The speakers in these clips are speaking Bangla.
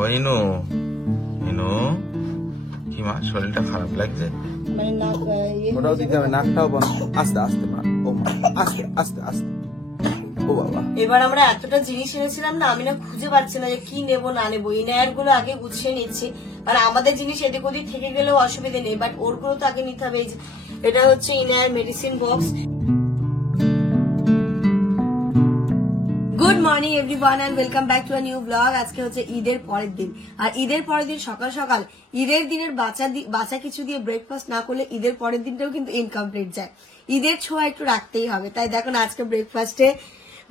ও ইনু ইনু কি মা শরীরটা খারাপ লাগছে? ওটাও দিতে হবে, নাকটাও বন্ধ। আস্তে আস্তে মা, ও মা, আস্তে আস্তে আস্তে। ও বাবা, এবার আমরা এতটা জিনিস এনেছিলাম না, আমি না খুঁজে পাচ্ছি না যে কি নেবো না নেবো। ইনায়ার গুলো আগে গুছিয়ে নিচ্ছি, আর আমাদের জিনিস এদিক ওদিক থেকে গেলেও অসুবিধা নেই, বাট ওর গুলো তো আগে নিতে হবে। এটা হচ্ছে ইনায়ার medicine box. Good morning everyone and welcome back to a new blog. আজকে হচ্ছে ঈদের পরের দিন, আর ঈদের পরের দিন সকাল সকাল ঈদের দিনের বাচ্চা কিছু দিয়ে ব্রেকফাস্ট না করলে ঈদের পরের দিনটাও কিন্তু ইনকমপ্লিট যায়। ঈদের ছোঁয়া একটু রাখতেই হবে। তাই দেখুন আজকে ব্রেকফাস্টে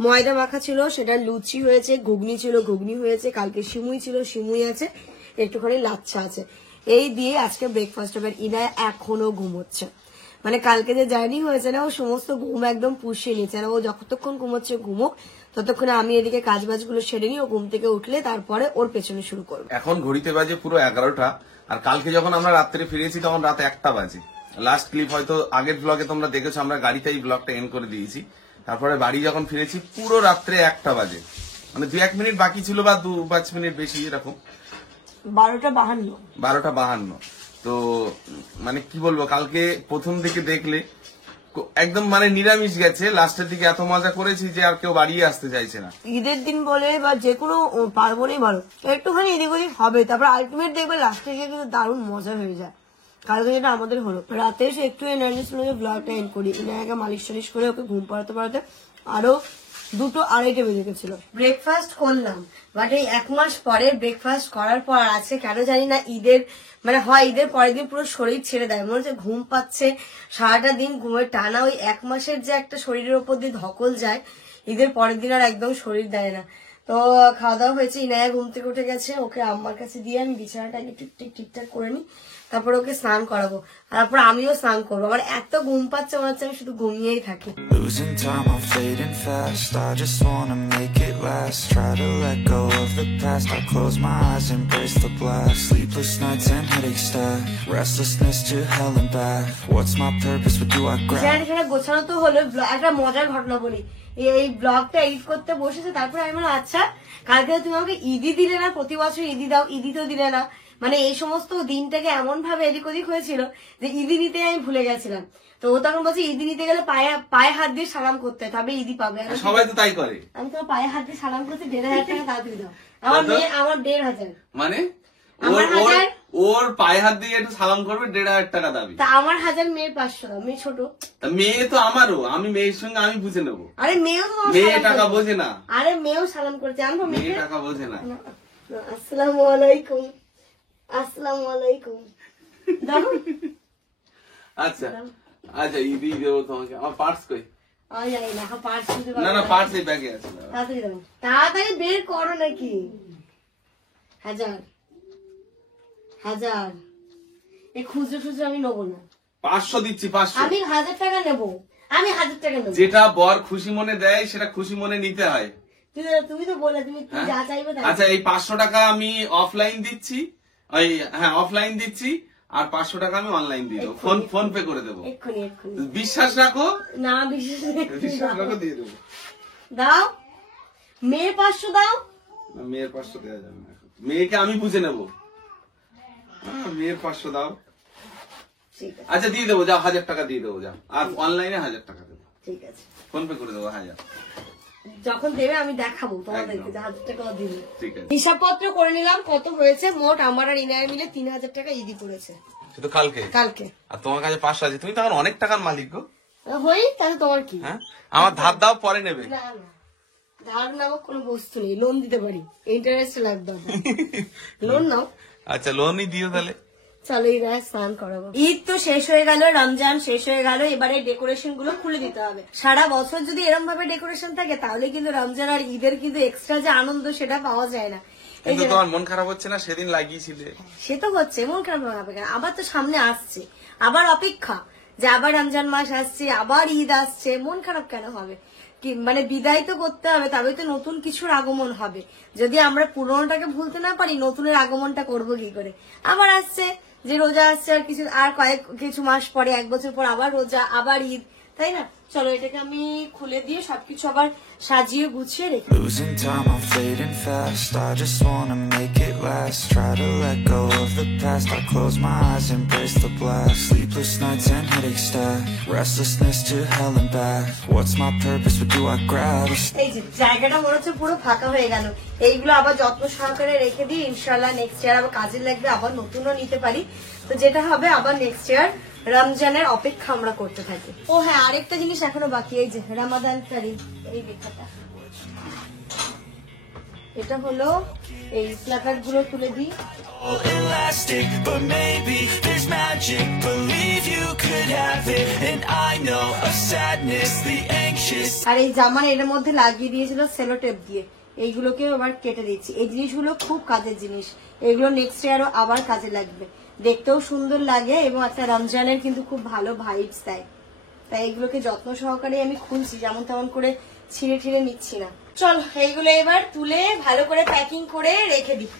ময়দা মাখা ছিল, সেটা লুচি হয়েছে, ঘুগনি ছিল, ঘুগনি হয়েছে, কালকে সিমুই ছিল, সিমুই আছে, একটুখানি লাচ্ছা আছে। এই দিয়ে আজকে ব্রেকফাস্ট হবে। ইনায়া এখনো ঘুমোচ্ছে, মানে কালকে যে জার্নি হয়েছে না, ও সমস্ত ঘুম একদম পুষিয়ে নিচ্ছে না। ও যতক্ষণ ঘুমোচ্ছে ঘুমোক, ততক্ষণে আমি এদিকে কাজ বাজগুলো সেরে নিই। ও ঘুম থেকে উঠলে তারপরে ওর পেছনে শুরু করবো। এখন ঘড়িতে বাজে পুরো 11টা, আর কালকে যখন আমরা রাত্রে ফিরেছি তখন রাত 1টা বাজে। লাস্ট ক্লিপ হয়তো আগের ব্লগে তোমরা দেখেছো, আমরা গাড়িতেই ব্লগটা এন্ড করে দিয়েছি। তারপরে বাড়ি যখন ফিরেছি পুরো রাত্রে 1টা বাজে, মানে 2-1 মিনিট বাকি ছিল বা 2-5 মিনিট বেশি, এরকম 12টা 52। তো মানে কি বলবো, কালকে প্রথম দিকে দেখলে একদম মানে নিরামিষ গেছে, লাস্টের দিকে এত মজা করেছি যে আর কেউ বাড়িয়ে আসতে চাইছে না। ঈদের দিন বলে বা যে কোনো পার্বণই ভালো, একটুখানি এদিক ওদিক হবে, তারপর আলটিমেট দেখবে লাস্টে গিয়ে কিন্তু দারুণ মজা হয়ে যায়। কালকে যেটা আমাদের হলো, রাতে এসে একটু এনার্জি ছিল যে ব্লগটা এন্ড করি, এনাকে মালিশ টালিশ করে ওকে ঘুম পাড়াতে আরো 2-2:30 বেজে গেছিল। ব্রেকফাস্ট করলাম, বাট এই 1 মাস পরে ব্রেকফাস্ট করার পর আছে কেন জানি না ঈদের মানে হয় ঈদের পরের দিন পুরো শরীর ছেড়ে দেয়, মনে হচ্ছে ঘুম পাচ্ছে সারাটা দিন ঘুমের টানা। ওই 1 মাসের যে একটা শরীরের উপর দিয়ে ধকল যায়, ঈদের পরের দিন আর একদম শরীর দেয় না। তো খাওয়া দাওয়া হয়েছে, ইনায়া ঘুম থেকে উঠে গেছে, ওকে আম্মার কাছে দিয়ে আমি বিছানাটা ঠিকঠাক করে নিই, তারপর ওকে স্নান করাবো, তারপর আমিও স্নান করবো। আমার এত ঘুম পাচ্ছে, মনে হচ্ছে আমি শুধু ঘুমিয়েই থাকি। Losing time, I'm fading fast. I just wanna make it last. Try to let go of the past. I close my eyes, embrace the blast. Sleepless nights and headaches stack. Restlessness to hell and back. What's my purpose? What do I grab? এখানে গোছানো তো হলো। একটা মজার ঘটনা বলি, এই ব্লগটা এডিট করতে বসেছে, তারপরে আমি বললাম আচ্ছা কালকে তুমি আমাকে ঈদি দিলে না, প্রতি বছর ঈদি দাও, ঈদি তো দিলে না। মানে এই সমস্ত দিনটাকে এমন ভাবে এদিক ওদিক হয়েছিল যে ঈদি নিতে আমি ভুলে গেছিলাম। তো ও তখন বলছে ঈদি নিতে গেলে পায়ে হাত দিয়ে সালাম করতে, তবে ঈদি পাবে। সবাই তো তাই করে। আমি তোমার পায়ে হাত দিয়ে সালাম করতে 1,500 টাকা দাও, দিয়ে দাও। আমার 1,500 মানে আমার 1000, ওর পায়ে হাত দিয়ে একটু সালাম করবে, 1,500 টাকা দাবি। তা আমার 1000, মেয়ের 500, মেয়ে ছোট। মেয়ে তো আমারও, আমি মেয়ের সঙ্গে আমি বুঝে নেবো। আরে মেয়েও তো মেয়ে টাকা বোঝে না। আরে মেয়েও সালাম করেছে, জানবো মেয়ে টাকা বোঝে না। আসসালামু আলাইকুম, আসসালামু আলাইকুম। দাও। আচ্ছা আচ্ছা, ঈদি দেবো তোমাকে। আমার পার্স কই? না না পার্স এই ব্যাগে আছে। তাড়াতাড়ি বের করো নাকি। 1000 এই খুচরো আমি নেবো না। 500 দিচ্ছি, 500। আমি 1000 টাকা নেবো, আমি 1000 টাকা নেবো। যেটা বর খুশি মনে দেয় সেটা খুশি মনে নিতে হয়। তুমি তো বলে তুমি যা চাইবে। আচ্ছা এই 500 টাকা আমি অফলাইন দিচ্ছি, হ্যাঁ অফলাইন দিচ্ছি, আর 500 টাকা আমি অনলাইন দিয়ে দেবো, ফোন পে করে দেবো। এক্ষুনি বিশ্বাস রাখো। না বিশ্বাস রাখো, দিয়ে দেবো। দাও, মেয়ে 500 দাও। মেয়ের 500 দেওয়া যাবে না, মেয়েকে আমি বুঝে নেবো। মেয়ের 500 দাও। আচ্ছা দিয়ে দেবো, যাও 1000 টাকা দিয়ে দেবো, যাও। আর অনলাইনে 1000 টাকা দেবো, ঠিক আছে, ফোন পে করে দেবো 1000। যখন দেবে আমি দেখাবো তোমাদেরকে যে 1000 টাকা দিবে। হিসাবপত্র করে নিলাম কত হয়েছে। মোট আমার আর ইনায় মিলে 3000 টাকা ঈদি পড়েছে শুধু কালকে। আর তোমার কাছে 500 আছে, তুমি তো এখন অনেক টাকার মালিক গো। হই, তাহলে তোমার কি? হ্যাঁ, আমার ধার দাও, পরে নেবে। না ধার নামক কোনো বস্তু নেই, লোন দিতে পারি, ইন্টারেস্ট লাগবে। লোন নাও। আচ্ছা লোনই দিও তাহলে। চলো স্নান করাবো। ঈদ তো শেষ হয়ে গেল, রমজান শেষ হয়ে গেল, এবারে ডেকোরেশন গুলো খুলে দিতে হবে। সারা বছর যদি এরকম ভাবে ডেকোরেশন থাকে তাহলে কিন্তু রমজান আর ঈদের কিন্তু এক্সট্রা যে আনন্দ সেটা পাওয়া যায় না। কিন্তু তোমার মন খারাপ হচ্ছে না? সেদিন লাগিয়েছিলে। সে তো হচ্ছে, মন খারাপ হবে কেন? আবার তো সামনে আসছে, আবার অপেক্ষা যে আবার রমজান মাস আসছে, আবার ঈদ আসছে, মন খারাপ কেন হবে? কি মানে বিদায় তো করতে হবে, তবে তো নতুন কিছুর আগমন হবে। যদি আমরা পুরোনোটাকে ভুলতে না পারি, নতুনের আগমনটা করবো কি করে? আবার আসছে যে রোজা আসছে, আর কিছু মাস পরে, 1 বছর পর আবার রোজা, আবার ঈদ, তাই না? চলো এটাকে আমি খুলে দিয়ে সবকিছু আবার সাজিয়ে গুছিয়ে রেখে Losing time, I'm fading fast. I just wanna make it last. Try to let go of the past. I close my eyes, embrace the blast. Sleepless nights and headaches stack. Restlessness to hell and back. What's my purpose? What do I grab? এই যে জায়গাটা মনে হচ্ছে পুরো ফাঁকা হয়ে গেল। এইগুলো আবার যত্ন সহকারে রেখে দিই, ইনশাল্লাহ নেক্সট ইয়ার আবার কাজে লাগবে, আবার নতুনও নিতে পারি। তো যেটা হবে আবার নেক্সট ইয়ার রমজানের অপেক্ষা আমরা করতে থাকি। ও হ্যাঁ, আরেকটা জিনিস এখনো বাকি, এই যে রামাদান কারিম এই লেখাটা, এটা হলো এই প্ল্যাকার্ড গুলো তুলে দিই। Elastic, but maybe there's magic. Believe you could have it, and I know of sadness, the anxious. আর এই জামার এর মধ্যে লাগিয়ে দিয়েছিল সেলো টেপ দিয়ে, এইগুলোকে আবার কেটে দিচ্ছি। এই জিনিসগুলো খুব কাজের জিনিস, এগুলো নেক্সট ইয়ারও আবার কাজে লাগবে, দেখতেও সুন্দর লাগে এবং একটা রমজানের কিন্তু খুব ভালো ভাইবস দেয়। তাই এইগুলোকে যত্ন সহকারে আমি খুলছি, যেমন তেমন করে ছিঁড়ে ছিঁড়ে নিচ্ছি না। চল এইগুলো এবার তুলে ভালো করে প্যাকিং করে রেখে দিই।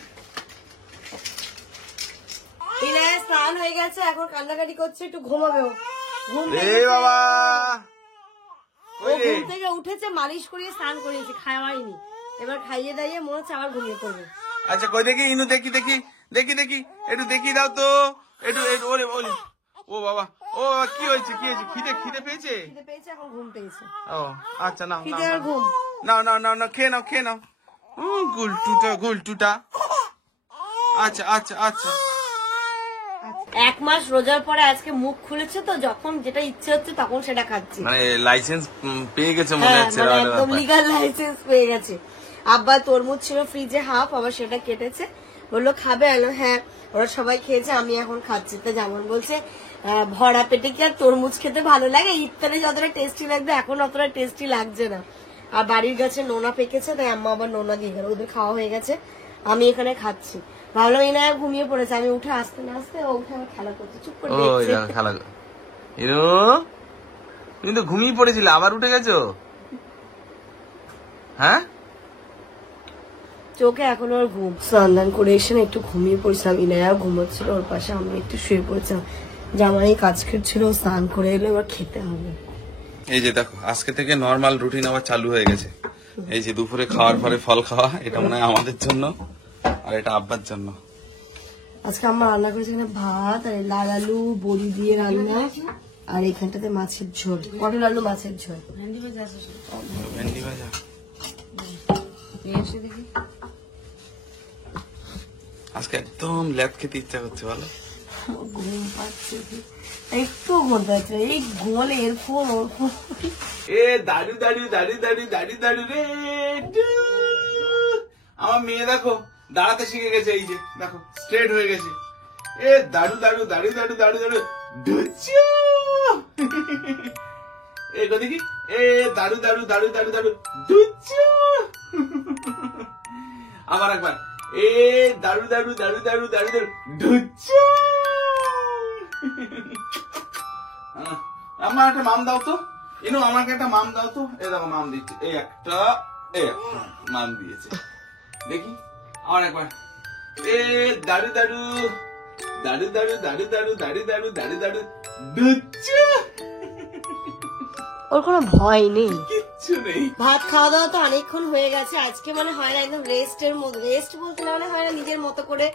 স্নান হয়ে গেছে, এখন কান্নাকাটি করছে, একটু ঘুমাবেও। ঘুম থেকে উঠেছে, মালিশ করিয়ে স্নান করিয়েছি, খাওয়াইনি, এবার খাইয়ে দাইয়ে মনে হচ্ছে আবার ঘুমিয়ে পড়বে। আচ্ছা কই দেখি ইনু, দেখি দেখি দেখি দেখি একটু দেখি দাও তো, একটু ওরে ওরে, ও বাবা, ও কি হয়েছে কি হয়েছে, খিদে খিদে পেয়েছে? খিদে পেয়েছে, এখন ঘুম পেয়েছে। ও আচ্ছা, নাও খিদে আর ঘুম। নাও নাও নাও নাও, খেয়ে নাও খেয়ে নাও। গুলটুটা গুলটুটা। আচ্ছা আচ্ছা আচ্ছা। 1 মাস রোজার পরে আজকে মুখ খুলেছে, তো যখন যেটা ইচ্ছে হচ্ছে তখন সেটা খাচ্ছি। মানে লাইসেন্স পেয়ে গেছে মনে হচ্ছে, মানে একদম লিগাল লাইসেন্স পেয়ে গেছে। আব্বা তরমুজ ছিল ফ্রিজে হাফ, আবার সেটা কেটেছে, বললো খাবে, এলো হ্যাঁ, ওরা সবাই খেয়েছে, আমি এখন খাচ্ছি। তো যেমন বলছে ভরা পেটে কি আর তরমুজ খেতে ভালো লাগে? ইফতারে যতটা টেস্টি লাগবে এখন অতটা টেস্টি লাগছে না। আর বাড়ির গাছে নোনা পেকেছে, তাই আম্মা আবার নোনা দিয়ে গেল, ওদের খাওয়া হয়ে গেছে, আমি এখানে খাচ্ছি। ভালো ইনায়া ঘুমিয়ে পড়েছে, আমি উঠে আসতে না আসতে ও উঠে আমার খেলা করছে, চুপ করে দেখছে। খেলা ইনু, তুমি তো ঘুমিয়ে পড়েছিলে, আবার উঠে গেছো? হ্যাঁ, চোখে এখন ওর ঘুম। স্নান করে এসে না একটু ঘুমিয়ে পড়ছিলাম, ইনায়া ঘুমোচ্ছিল ওর পাশে, আমি একটু শুয়ে পড়ছিলাম। জামাই কাজ করছিল, স্নান করে এলে এবার খেতে হবে। এই যে দেখো আজকে থেকে নর্মাল রুটিন আবার চালু হয়ে গেছে। এই যে দুপুরে খাওয়ার পরে ফল খাওয়া, এটা মনে হয় আমাদের জন্য, আর এটা আব্বার জন্য। আজকে আমরা রান্না করেছি এখানে ভাত আর লাল আলু বড়ি দিয়ে রান্না, আর এখানটাতে মাছের ঝোল, পটল আলু মাছের ঝোল। ভেন্ডি ভাজা। আজকে একদম ল্যাদ খেতে ইচ্ছা করছে, বলো? ঘুম পাচ্ছে, একটু ঘুমতে পারছে, এই ঘুমলে এর ফোন ওর ফোন। এ দাড়ু দাড়ু দাড়ু দাড়ু দাড়ু দাড়ু রে, আমার মেয়ে দেখো দাঁড়াতে শিখে গেছে, এই যে দেখো স্ট্রেট হয়ে গেছে। এ দাড়ু দাড়ু দাড়ু দাড়ু দাড়ু দাড়ু ঢুচু, এই দেখি, এ দাড়ু দাড়ু দাড়ু দাড়ু দাড়ু ঢুচু। আবার একবার, এ দাড়ু দাড়ু দাড়ু দাড়ু দাড়ু দাড়ু ঢুচু। আমার একটা মাম দাও তো, ইনু আমাকে একটা মাম দাও তো। এই দেখো মাম দিচ্ছে, এই একটা মাম দিয়েছে, দেখি আর একবার। এ দাড়ু দাড়ু দাড়ু দাড়ু দাড়ু দাড়ু দাড়ু দাড়ু দাড়ু দাড়ু দুচ্চু। ওর কোনো ভয় নেই, কিচ্ছু নেই। ভাত খাওয়া দাওয়া তো অনেকক্ষণ হয়ে গেছে, আজকে মানে হয় না, একদম রেস্টের মধ্যে, রেস্ট বলতে মানে হয় না, নিজের মতো করে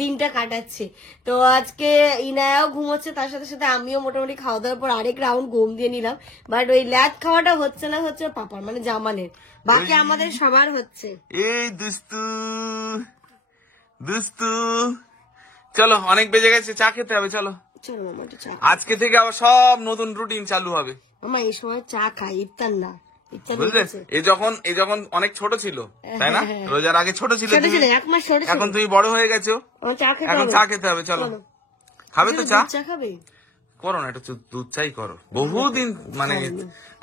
দিনটা কাটাচ্ছে। তো আজকে ইনায়াও ঘুমোচ্ছে, তার সাথে সাথে আমিও মোটামুটি খাওয়া দাওয়ার পর আরেক রাউন্ড ঘুম দিয়ে নিলাম। বাট ওই ল্যাদ খাওয়াটা হচ্ছে না, হচ্ছে পাপার মানে জামানের, বাকি আমাদের সবার হচ্ছে। এই দুস্তু দুস্তু, চলো অনেক বেজে গেছে, চা খেতে হবে, চলো। চলো মামা একটু চা। আজকে থেকে আবার সব নতুন রুটিন চালু হবে। মামা এই সময় চা খাই, ইফতার না, ইফতার বুঝলে, এই যখন অনেক ছোট ছিল, তাই না? রোজার আগে ছোট ছিল, ছোট ছিল, 1 মাস ছোট ছিল, এখন তুমি বড় হয়ে গেছো, চা খেতে এখন হবে। চা খেতে হবে, চলো। খাবে তো চা? চা খাবে? করো না, একটু দুধ চাই করো। বহুদিন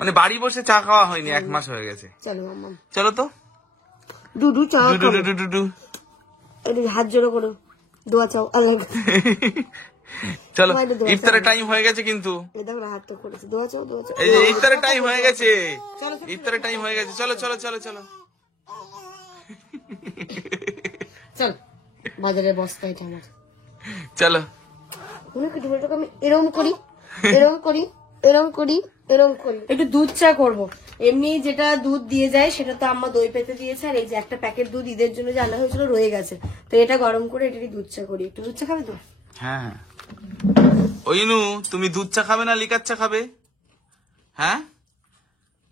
মানে বাড়ি বসে চা খাওয়া হয়নি, 1 মাস হয়ে গেছে। চলো মামা, চলো তো। দুধু চা do do do do do. হাত জোড়ো করো, দোয়া চাও আল্লাহ। চলো, ইফতারের টাইম হয়ে গেছে কিন্তু। এই দেখো হাতটা করেছে, দোয়া চাও দোয়া চাও। এই যে ইফতারের টাইম হয়ে গেছে, ইফতারের টাইম হয়ে গেছে, চলো চলো চলো চলো। চল, বাজারে বস্তা এটা আমার, চলো। অনেক ঢোলটাকে আমি এরম করি এরম করি এরম করি এরম করি। একটু দুধ চা করবো, এমনি যেটা দুধ দিয়ে যায় সেটা তো আম্মা দই পেতে দিয়েছে, আর এই যে একটা প্যাকেট দুধ ঈদের জন্য যে আনা হয়েছিল রয়ে গেছে, তো এটা গরম করে এটারই দুধ চা করি। একটু দুধ চা খাবে তো? হ্যাঁ হ্যাঁ। ও ইনু, তুমি দুধ চা খাবে না লিকার চা খাবে? হ্যাঁ,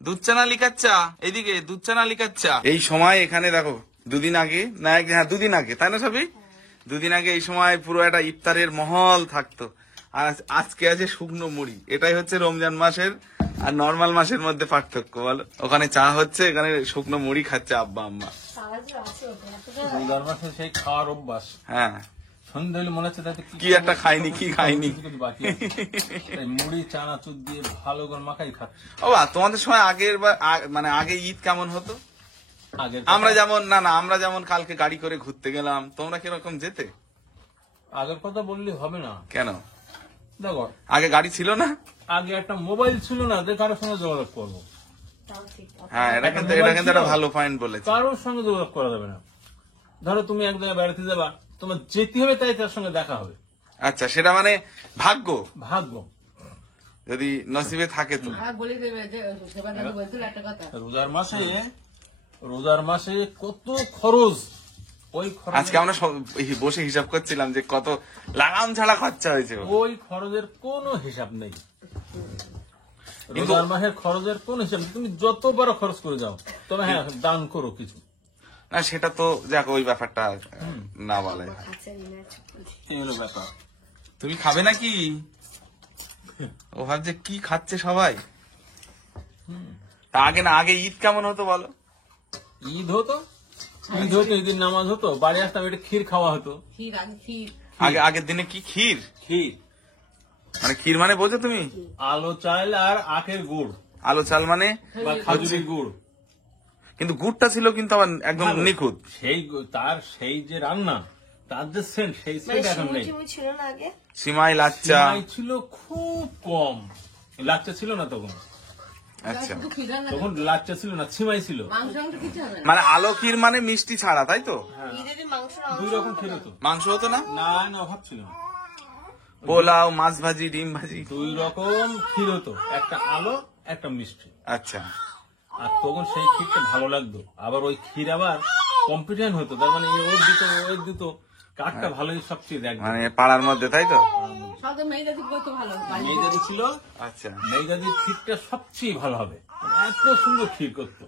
দুধ চা না লিকার চা? এদিকে দুধ চা না লিকার চা? এই সময় এখানে দেখো দুদিন আগে না, হ্যাঁ দুদিন আগে, তাই না সবই? দুদিন আগে এই সময় পুরো একটা ইফতারের মহল থাকতো। আর আজকে আছে শুকনো মুড়ি। এটাই হচ্ছে রমজান মাসের আর নর্মাল মাসের মধ্যে পার্থক্য, বলো? ওখানে চা হচ্ছে, এখানে শুকনো মুড়ি খাচ্ছে আব্বা আম্মা। রমজান মাসে সেই খাওয়ার অভ্যাস, হ্যাঁ, সন্ধ্যা হলে মনে হচ্ছে তাতে কি একটা খাইনি, কি খাইনি। কিছু বাকি আছে। তাই মুড়ি চানাচুর দিয়ে ভালো করে মাখাই খাচ্ছি। ও বা, তোমাদের সময় আগের মানে আগে ঈদ কেমন হতো? আগের আমরা যেমন আমরা যেমন কালকে গাড়ি করে ঘুরতে গেলাম, তোমরা কিরকম যেতে? আগের কথা বললে হবে না। কেন? দেখো, আগে গাড়ি ছিল না। আগে একটা মোবাইল ছিল না যে কারোর সঙ্গে যোগাযোগ করবো। হ্যাঁ, এটা কিন্তু একটা ভালো পয়েন্ট বলেছে। কারোর সঙ্গে যোগাযোগ করা যাবে না। ধরো তুমি এক জায়গায় বেড়াতে যাবা, তোমার যেতে হবে, তাই তার সঙ্গে দেখা হবে। আচ্ছা, সেটা মানে ভাগ্য, ভাগ্য যদি নসিবে থাকে তো। রোজার মাসে কত খরচ, ওই খরচ, আজকে আমরা সব বসে হিসাব করছিলাম যে কত লাগাম ছাড়া খরচা হয়েছে। ওই খরচের কোনো হিসাব নেই। রোজার মাসের খরচের কোন হিসাব নেই। তুমি যত বড় খরচ করে যাও, তবে হ্যাঁ দান করো কিছু। না, সেটা তো যাক, ওই ব্যাপারটা না বলে। এই হলো ব্যাপার। তুমি খাবে নাকি? ও ভাবছে কি খাচ্ছে সবাই। তা আগে না, আগে ঈদ কেমন হতো বলো? ঈদ হতো, ঈদের নামাজ হতো, বাড়ি আসতাম, এটা ক্ষীর খাওয়া হতো। আগের দিনে কি ক্ষীর? ক্ষীর মানে ক্ষীর মানে বোঝো তুমি? আলো চাল আর আখের গুড়, আলো চাল মানে বা খাজুরের গুড়। কিন্তু গুড়টা ছিল কিন্তু আবার একদম নিখুঁত। সেই যে রান্না, তার যে সেন্ট, সেই সেন্ট এখন নেই। ছিল না আগে? সিমাই লাচ্চা সিমাই ছিল খুব কম, লাচ্চা ছিল না তখন। আচ্ছা, তখন লাচ্চা ছিল না, সিমাই ছিল। মানে আলো ক্ষীর মানে মিষ্টি ছাড়া, তাই তো? দুই রকম ক্ষীর হতো। মাংস হতো না? না না, অভাব ছিল না। পোলাও, মাছ ভাজি, ডিম ভাজি, দুই রকম ক্ষীর হতো, একটা আলো একটা মিষ্টি। আচ্ছা। আর তখন সেই ক্ষীরটা ভালো লাগতো। আবার ওই ক্ষীর আবার কম্পিটিশন হতো, তার মানে ওর দিত ওর দিত, কাঠটা ভালোই সবচেয়ে দেখবে। মানে পাড়ার মধ্যে, তাই তো? মেয়েদাদি ছিল, আচ্ছা, মেয়েদাদির ক্ষীরটা সবচেয়ে ভালো হবে, এত সুন্দর ক্ষীর করতো।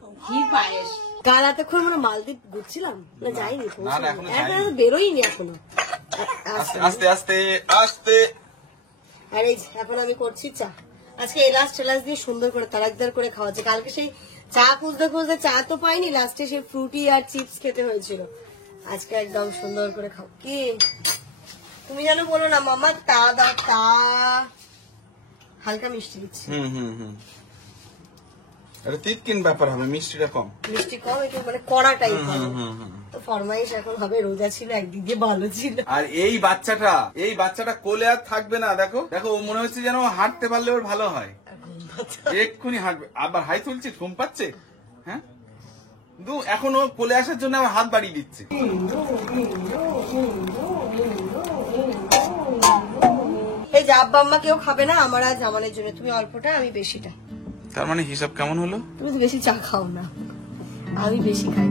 কাল এতক্ষণ মানে মালদ্বীপ ঘুরছিলাম না, যাইনি, না, এখনো যাইনি। এখনো বেরোইনি এখনো। আস্তে আস্তে আস্তে। আর এই যে এখন আমি করছি চা। আজকে এলাচ টেলাচ দিয়ে সুন্দর করে তালাকদার করে খাওয়াচ্ছে। কালকে সেই চা খুঁজতে খুঁজতে চা তো পাইনি, লাস্টে সেই ফ্রুটি আর চিপস খেতে হয়েছিল। আজকে একদম সুন্দর করে খাও। কি তুমি জানো বলো না মামা, তা দাও, তা হালকা মিষ্টি দিচ্ছি। এটা তিতকিন ব্যাপার হবে, মিষ্টিটা কম। মিষ্টি কম, একটু মানে কড়া টাইপ হবে। তো ফরমাইশ এখন হবে, রোজা ছিল, একদিক দিয়ে ভালো ছিল। আর এই বাচ্চাটা কোলে আর থাকবে না। দেখো দেখো, ও মনে হচ্ছে যেন হাঁটতে পারলে ওর ভালো হয়, এক্ষুনি হাঁটবে। আবার হাই তুলছে, ঘুম পাচ্ছে। হ্যাঁ, কিন্তু এখন ও কোলে আসার জন্য আমার হাত বাড়িয়ে দিচ্ছে। এই যে আব্বা আম্মা কেউ খাবে না, আমার আর জামানের জন্য। তুমি অল্পটা, আমি বেশিটা। তার মানে হিসাব কেমন হলো? তুমি তো বেশি চা খাও না, আমি বেশি খাই।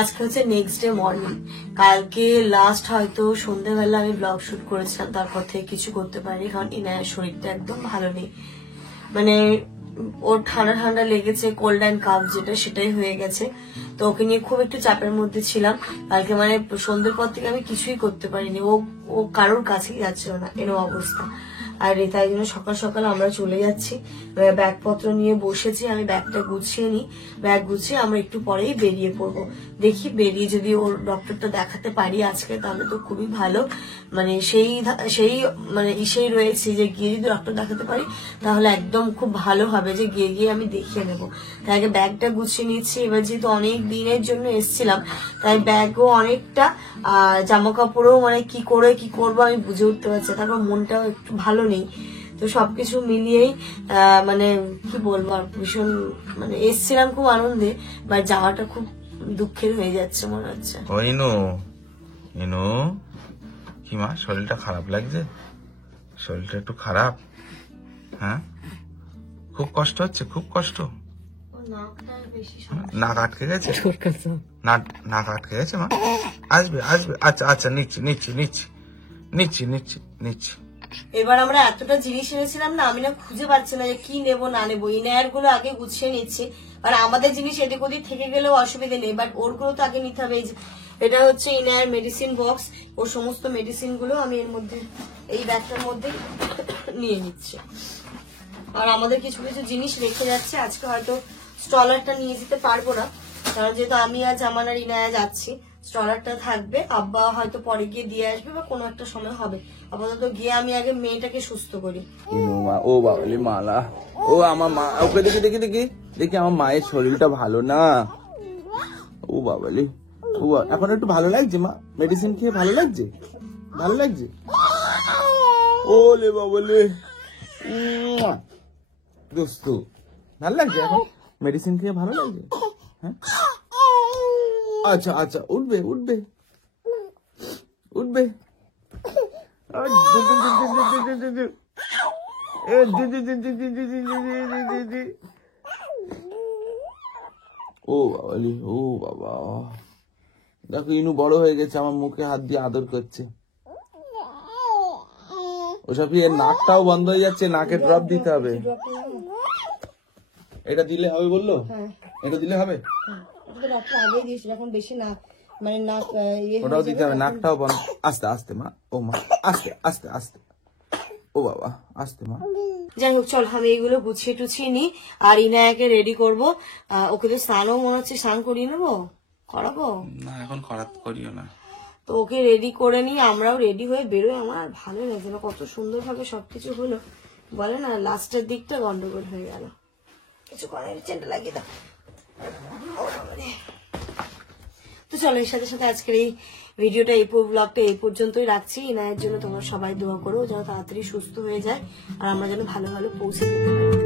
আজকে হচ্ছে নেক্সট ডে মর্নিং। কালকে লাস্ট হয়তো সন্ধ্যাবেলা আমি ব্লগ শুট করেছিলাম, তারপর থেকে কিছু করতে পারিনি, কারণ ইনায়ের শরীরটা একদম ভালো নেই। মানে ওর ঠান্ডা ঠান্ডা লেগেছে, কোল্ড অ্যান্ড কাফ যেটা, সেটাই হয়ে গেছে। তো ওকে নিয়ে খুব একটু চাপের মধ্যে ছিলাম কালকে। মানে সন্ধ্যের পর থেকে আমি কিছুই করতে পারিনি, ও কারোর কাছেই যাচ্ছিল না, এরকম অবস্থা। আর তাই জন্য সকাল সকাল আমরা চলে যাচ্ছি, ব্যাগপত্র নিয়ে বসেছি। আমি ব্যাগটা গুছিয়ে নিই, ব্যাগ গুছিয়ে আমরা একটু পরেই বেরিয়ে পড়বো। দেখি বেরিয়ে যদি ওর ডক্টরটা দেখাতে পারি আজকে, তাহলে তো খুবই ভালো। মানে সেই মানে ইসেই রয়েছে যে গিয়ে যদি ডক্টর দেখাতে পারি তাহলে একদম খুব ভালো হবে, যে গিয়ে আমি দেখিয়ে নেবো। তাই আগে ব্যাগটা গুছিয়ে নিচ্ছি। এবার যেহেতু অনেক দিনের জন্য এসেছিলাম, তাই ব্যাগও অনেকটা, জামা কাপড়ও মানে কি করবো আমি বুঝে উঠতে পারছি। তারপর মনটাও একটু ভালো নেই, তো সবকিছু মিলিয়েই মানে কি বলবো, আর ভীষণ মানে এসছিলাম খুব আনন্দে, বা যাওয়াটা খুব দুঃখের হয়ে যাচ্ছে মনে হচ্ছে। ইনু কি মা, শরীরটা খারাপ লাগছে? শরীরটা একটু খারাপ? হ্যাঁ, খুব কষ্ট হচ্ছে, খুব কষ্ট। নাক আটকে গেছে, নাক আটকে গেছে মা। আসবে আসবে, আচ্ছা আচ্ছা, নিচ্ছি নিচ্ছি নিচ্ছি নিচ্ছি নিচ্ছি নিচ্ছি। এবার আমরা এতটা জিনিস এনেছিলাম না, আমি না খুঁজে পাচ্ছি না যে কি নেবো না নেবো। ইনায়ার গুলো আগে গুছিয়ে নিচ্ছে, আর আমাদের জিনিস এদিক ওদিক থেকে গেলেও অসুবিধা নেই, বাট ওর গুলো তো আগে নিতে হবে। এই যে এটা হচ্ছে ইনায়ার মেডিসিন বক্স, ওর সমস্ত মেডিসিন গুলো আমি এর মধ্যে এই ব্যাগটার মধ্যে নিয়ে নিচ্ছি। আর আমাদের কিছু কিছু জিনিস রেখে যাচ্ছে, আজকে হয়তো স্ট্রলারটা নিয়ে যেতে পারবো না, কারণ যেহেতু আমি আজ আমার আর ইনায়া যাচ্ছি, স্ট্রলারটা থাকবে, আব্বা হয়তো পরে গিয়ে দিয়ে আসবে বা কোনো একটা সময় হবে। আপাতত গিয়ে আমি আগে মেয়েটাকে সুস্থ করি। ও বাবালি মালা, ও আমার মা, ওকে দেখি দেখি দেখি দেখি, আমার মায়ের শরীরটা ভালো না। ও বাবালি, ও এখন একটু ভালো লাগছে মা? মেডিসিন খেয়ে ভালো লাগছে? ভালো লাগছে? ওলে বাবালে দোস্তু, ভালো লাগছে এখন? মেডিসিন খেয়ে ভালো লাগছে? হ্যাঁ, আচ্ছা আচ্ছা, উঠবে উঠবে উঠবে। ও বাবালি, ও বাবা, দেখো ইনু বড় হয়ে গেছে, আমার মুখে হাত দিয়ে আদর করছে। ওসব এর নাকটাও বন্ধ হয়ে যাচ্ছে, নাকে ড্রপ দিতে হবে। এটা দিলে হবে বললো? এটা দিলে হবে? আগে দিয়েছিল, এখন বেশি না মানে নাক ওটাও দিতে হবে, নাকটাও বন্ধ। আস্তে আস্তে মা, ও মা, আস্তে আস্তে আস্তে, ও বাবা, আস্তে মা। যাই হোক, চল আমি এইগুলো গুছিয়ে টুছিয়ে নিই, আর ইনায়াকে রেডি করবো। ওকে তো স্নানও মনে হচ্ছে স্নান করিয়ে নেবো, করাবো না, এখন করিও না। তো ওকে রেডি করে নিই, আমরাও রেডি হয়ে বেরোই। আমার আর ভালো লাগছে না, কত সুন্দর ভাবে সবকিছু হলো, বলে না লাস্টের দিকটা গন্ডগোল হয়ে গেল। কিছু করার চেনটা লাগিয়ে দাও। তো চলো, এর সাথে সাথে আজকের এই ভিডিওটা, এই ব্লগটা এই পর্যন্তই রাখছি। ইনায়ের জন্য তোমরা সবাই দোয়া করো, যেন তাড়াতাড়ি সুস্থ হয়ে যায় আর আমরা যেন ভালো ভালো পৌঁছে দিতে পারি।